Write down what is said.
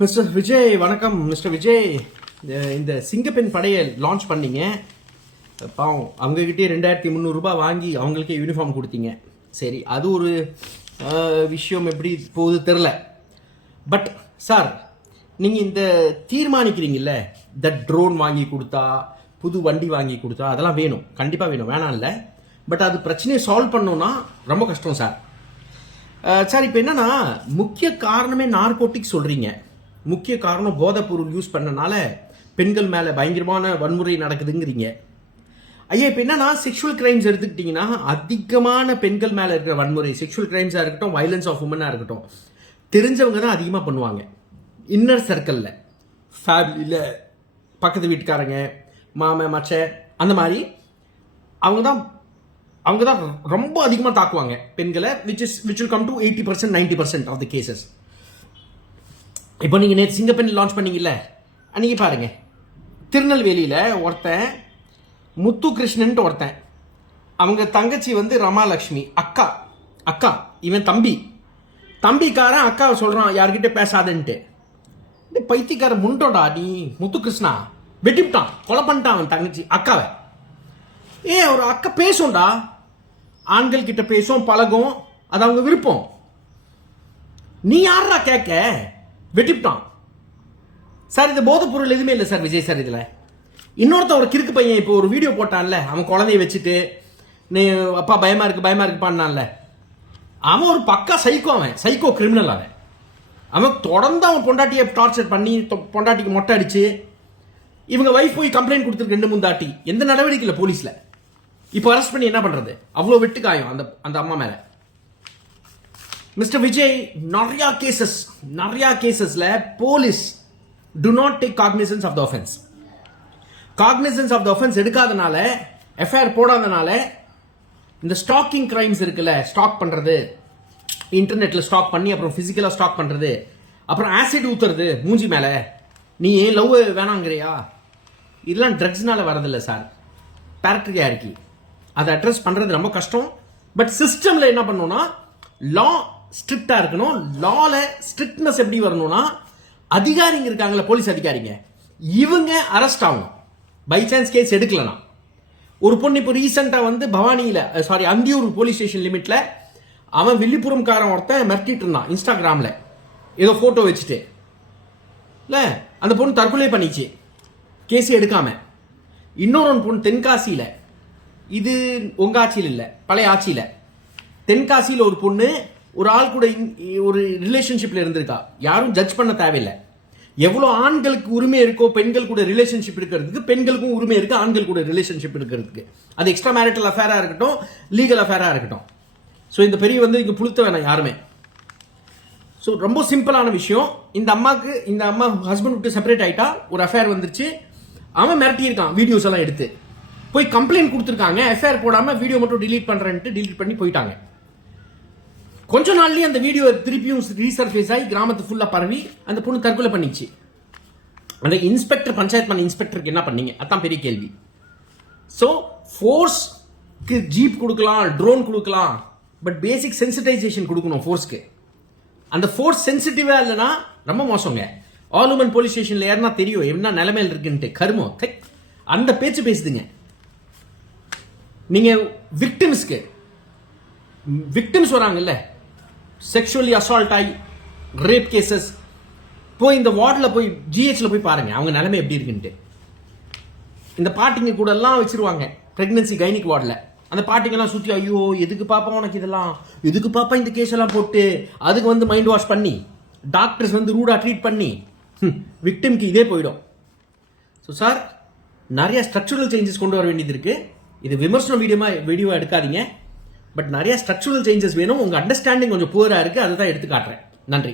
Mister Vijay வணக்கம். Mister Vijay, இந்த சிங்கப்பெண் படையை லான்ச் பண்ணீங்க. பாவம், அவங்ககிட்டே 2300 ரூபாய் வாங்கி அவங்களுக்கே யூனிஃபார்ம் கொடுத்தீங்க. சரி, அது ஒரு விஷயம் எப்படி போகுது தெரில. பட் சார், நீங்கள் இந்த தீர்மானிக்கிறீங்கல்ல, இந்த ட்ரோன் வாங்கி கொடுத்தா, புது வண்டி வாங்கி கொடுத்தா, அதெல்லாம் வேணும், கண்டிப்பாக வேணும், வேணாம் இல்லை. பட் அது பிரச்சனையை சால்வ் பண்ணோன்னா ரொம்ப கஷ்டம் சார். சார், இப்போ என்னன்னா, முக்கிய காரணமே நார்கோட்டிக் சொல்கிறீங்க. முக்கிய காரணம் போதைப் பொருள் யூஸ் பண்ணனால பெண்கள் மேலே பயங்கரமான வன்முறை நடக்குதுங்கிறீங்க. ஐயா, இப்போ என்னன்னா, செக்ஷுவல் கிரைம்ஸ் எடுத்துக்கிட்டிங்கன்னா அதிகமான பெண்கள் மேலே இருக்கிற வன்முறை, செக்ஷுவல் கிரைம்ஸாக இருக்கட்டும், வயலன்ஸ் ஆஃப் உமனாக இருக்கட்டும், தெரிஞ்சவங்க தான் அதிகமாக பண்ணுவாங்க. இன்னர் சர்க்கிளில், ஃபேமிலியில், பக்கத்து வீட்டுக்காரங்க, மாமன் மச்ச, அந்த மாதிரி அவங்க தான் ரொம்ப அதிகமாக தாக்குவாங்க பெண்களை, which will come to 80% 90% of the cases. இப்போ நீங்கள் நேற்று சிங்கப்பெண் லான்ச் பண்ணீங்கல்ல, அன்றைக்கி பாருங்க, திருநெல்வேலியில் ஒருத்தன் முத்து கிருஷ்ணன்ட்டு ஒருத்தன், அவங்க தங்கச்சி வந்து ரமாலக்ஷ்மி, அக்கா இவன் தம்பிக்காரன் அக்காவை சொல்கிறான் யார்கிட்ட பேசாதன்ட்டு. இந்த பைத்தியக்கார முண்டோடா நீ, முத்து கிருஷ்ணா வெட்டிவிட்டான், கொலை பண்ணிட்டான் அவன் தங்கச்சி அக்காவை. ஒரு அக்கா பேசும்டா, ஆண்கள் கிட்ட பேசும், பழகும், அது அவங்க விருப்பம். நீ யாரா கேட்க? வெட்டிவிட்டான் சார். இது போதைப் பொருள் எதுவுமே இல்லை சார் விஜய் சார். இதில் இன்னொருத்த ஒரு கிறுக்கு பையன் இப்போ ஒரு வீடியோ போட்டான்ல, அவன் குழந்தைய வச்சுட்டு நீ அப்பா பயமா இருக்கு பண்ணான்ல, அவன் ஒரு பக்கா சைக்கோ, அவன் சைக்கோ கிரிமினல். அவன் தொடர்ந்து அவன் பொண்டாட்டியை டார்ச்சர் பண்ணி, பொண்டாட்டிக்கு மொட்டை அடிச்சு, இவங்க வைஃப் போய் கம்ப்ளைண்ட் கொடுத்துருக்கு 2-3 தாட்டி, எந்த நடவடிக்கை இல்லை போலீஸில். இப்போ அரெஸ்ட் பண்ணி என்ன பண்ணுறது? அவ்வளோ வெட்டு காயம் அந்த அம்மா மேலே. மிஸ்டர் விஜய், நிறையா கேசஸில் police do not take cognizance of the offence. Cognizance of the offence எடுக்காதனால, எஃப்ஐஆர் போடாதனால, இந்த ஸ்டாக்கிங் கிரைம்ஸ் இருக்குல்ல, ஸ்டாக் பண்ணுறது, இன்டர்நெட்டில் ஸ்டாக் பண்ணி அப்புறம் ஃபிசிக்கலாக ஸ்டாக் பண்ணுறது, அப்புறம் ஆசிட் ஊற்றுறது மூஞ்சி மேலே, நீ ஏன் லவ் வேணாங்கிறியா, இதெல்லாம் ட்ரக்ஸ்னால வரதில்லை சார், பேரக்டரியாரிட்டி. அதை அட்ரஸ் பண்ணுறது ரொம்ப கஷ்டம். பட் சிஸ்டமில் என்ன பண்ணணும்னா, லா ஸ்ட்ரிக்டாக இருக்கணும். லாவில் ஸ்ட்ரிக்ட்னஸ் எப்படி வரணும்னா, அதிகாரிங்க இருக்காங்களே, போலீஸ் அதிகாரிங்க, இவங்க அரெஸ்ட் ஆகணும். பை சான்ஸ் கேஸ் எடுக்கலனா. ஒரு பொண்ணு இப்போ ரீசெண்டாக வந்து பவானியில், அந்தியூர் போலீஸ் ஸ்டேஷன் லிமிட்டில் அவன் வில்லிபுரம்காரன் ஒருத்தன் மிரட்டிட்டு இருந்தான் இன்ஸ்டாகிராமில், ஏதோ ஃபோட்டோ வச்சுட்டு. இல்லை, அந்த பொண்ணு தற்கொலை பண்ணிச்சு, கேஸே எடுக்காம. இன்னொரு பொண்ணு தென்காசியில், இது உங்க ஆட்சியில் இல்லை, பழைய ஆட்சியில், தென்காசியில் ஒரு பொண்ணு ஒரு ஆள் கூட ஒரு ரிலேஷன்ஷிப்ல இருந்திருக்கா. யாரும் ஜட்ஜ் பண்ண தேவையில்லை. எவ்வளோ ஆண்களுக்கு உரிமை இருக்கோ பெண்கள் கூட ரிலேஷன்ஷிப் இருக்கிறதுக்கு, பெண்களுக்கும் உரிமை இருக்கு ஆண்கள் கூட ரிலேஷன்ஷிப் இருக்கிறதுக்கு. அது எக்ஸ்ட்ரா மேரிட்டல் அஃபேரா இருக்கட்டும், லீகல் அஃபேரா இருக்கட்டும். ஸோ இந்த பெரிய வந்து இங்கே புளுத்த வேணாம் யாருமே. ஸோ ரொம்ப சிம்பிளான விஷயம். இந்த அம்மா ஹஸ்பண்ட் விட்டு செப்பரேட் ஆயிட்டா, ஒரு அஃபேர் வந்துருச்சு, அவன் மிரட்டியிருக்கான், வீடியோஸ் எல்லாம் எடுத்து போய் கம்ப்ளைண்ட் கொடுத்துருக்காங்க. எஃப்ஐஆர் போடாமல் வீடியோ மட்டும் டிலீட் பண்ணுறேன்ட்டு டிலீட் பண்ணி போயிட்டாங்க. கொஞ்ச நாள்லயே அந்த வீடியோ திருப்பியும் ரீசர்ஃபேஸ் ஆகி கிராமத்து ஃபுல்லாக பரவி அந்த பொண்ணு தற்கொலை பண்ணிச்சு. அந்த இன்ஸ்பெக்டர், பஞ்சாயத்து பண்ண இன்ஸ்பெக்டருக்கு என்ன பண்ணீங்க? அதான் பெரிய கேள்வி. ஸோ ஃபோர்ஸ்க்கு ஜீப் கொடுக்கலாம், ட்ரோன் கொடுக்கலாம், பட் பேசிக் சென்சிட்டைசேஷன் கொடுக்கணும் ஃபோர்ஸ்க்கு. அந்த ஃபோர்ஸ் சென்சிட்டிவா இல்லைன்னா ரொம்ப மோசங்க. ஆல் உமன் போலீஸ் ஸ்டேஷன்ல ஏறினா தெரியும் என்ன நிலைமையில் இருக்குன்ட்டு. கருமம் அந்த பேச்சு பேசுதுங்க. நீங்க விக்டிம்ஸ் வராங்கல்ல, செக்ஷுவலி அசால்ட் ஆகி ரேப் கேசஸ், போய் இந்த வார்டில் போய் ஜிஹெச்ல போய் பாருங்க அவங்க நிலைமை எப்படி இருக்குன்ட்டு. இந்த பாட்டிங்க கூட எல்லாம் வச்சிருவாங்க பிரெக்னன்சி கைனிக் வார்டில். அந்த பாட்டிங்கெல்லாம் சுற்றி, ஐயோ எதுக்கு பாப்பா உனக்கு இதெல்லாம், எதுக்கு பாப்பா இந்த கேஸ் எல்லாம் போட்டு, அதுக்கு வந்து மைண்ட் வாஷ் பண்ணி, டாக்டர்ஸ் வந்து ரூடா ட்ரீட் பண்ணி, விக்டிம்க்கு இதே போயிடும். ஸோ சார், நிறைய ஸ்ட்ரக்சரல் சேஞ்சஸ் கொண்டு வர வேண்டியது இருக்கு. இது விமர்சனம் வீடியோ எடுக்காதீங்க. பட் நிறைய ஸ்ட்ரக்சரல் சேஞ்சஸ் வேணும். உங்க அண்டர்ஸ்டாண்டிங் கொஞ்சம் புவரா இருக்கு, அதை தான் எடுத்து காட்டுறேன். நன்றி.